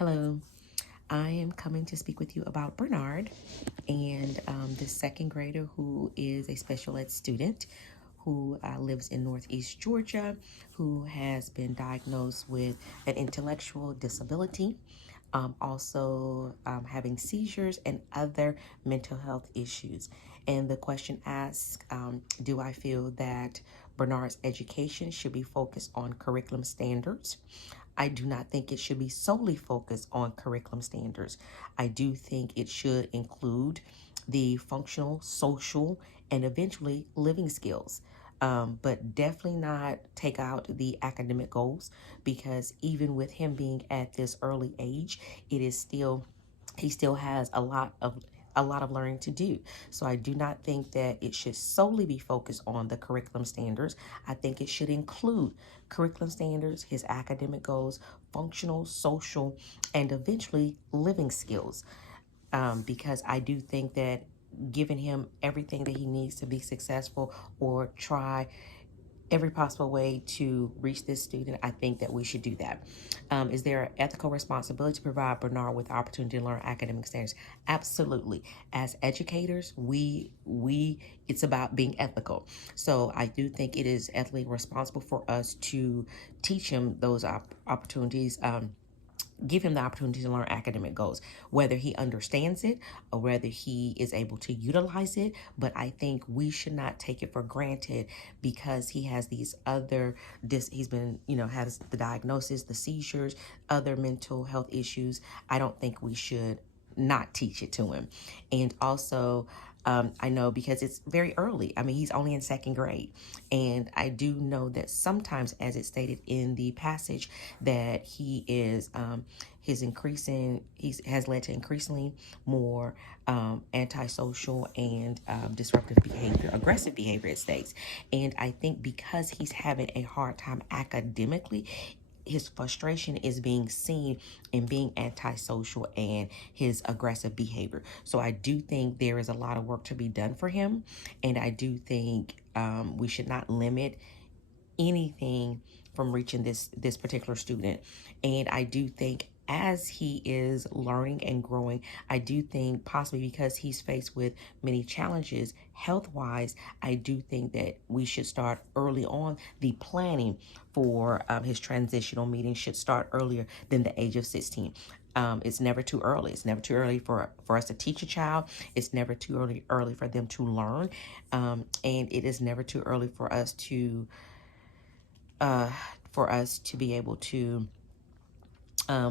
Hello, I am coming to speak with you about Bernard and this second grader who is a special ed student who lives in Northeast Georgia, who has been diagnosed with an intellectual disability, also having seizures and other mental health issues. And the question asks, do I feel that Bernard's education should be focused on curriculum standards? I do not think it should be solely focused on curriculum standards. I do think it should include the functional, social, and eventually living skills. But definitely not take out the academic goals, because even with him being at this early age, it is still he still has a lot of learning to do. So I do not think that it should solely be focused on the curriculum standards. I think it should include curriculum standards, his academic goals, functional, social, and eventually living skills. Because I do think that giving him everything that he needs to be successful or try every possible way to reach this student, I think that we should do that. Is there an ethical responsibility to provide Bernard with the opportunity to learn academic standards? Absolutely. As educators, we it's about being ethical. So I do think it is ethically responsible for us to teach him those opportunities. Give him the opportunity to learn academic goals, whether he understands it or whether he is able to utilize it. But I think we should not take it for granted because he has these other, he's been, has the diagnosis, the seizures, other mental health issues. I don't think we should not teach it to him. And also, I know because it's very early. I mean, he's only in second grade. And I do know that sometimes, as it stated in the passage, that he is, has led to increasingly more antisocial and disruptive behavior, aggressive behavior, it states. And I think because he's having a hard time academically, his frustration is being seen in being antisocial and his aggressive behavior. So I do think there is a lot of work to be done for him. And I do think we should not limit anything from reaching this particular student. And I do think as he is learning and growing, I do think possibly because he's faced with many challenges health wise, I do think that we should start early on. The planning for his transitional meeting should start earlier than the age of 16. It's never too early. It's never too early for us to teach a child. It's never too early for them to learn. And it is never too early for us to be able to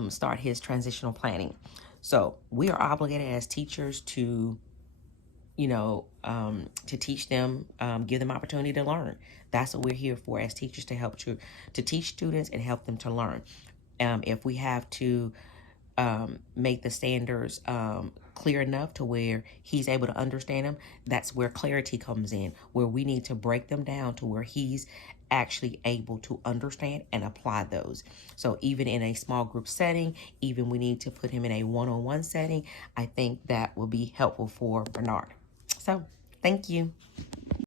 start his transitional planning. So we are obligated as teachers to, to teach them, give them opportunity to learn. That's what we're here for as teachers, to help to teach students and help them to learn. If we have to make the standards clear enough to where he's able to understand them, that's where clarity comes in, where we need to break them down to where he's actually able to understand and apply those. So even in a small group setting, even we need to put him in a one-on-one setting, I think that will be helpful for Bernard. So thank you.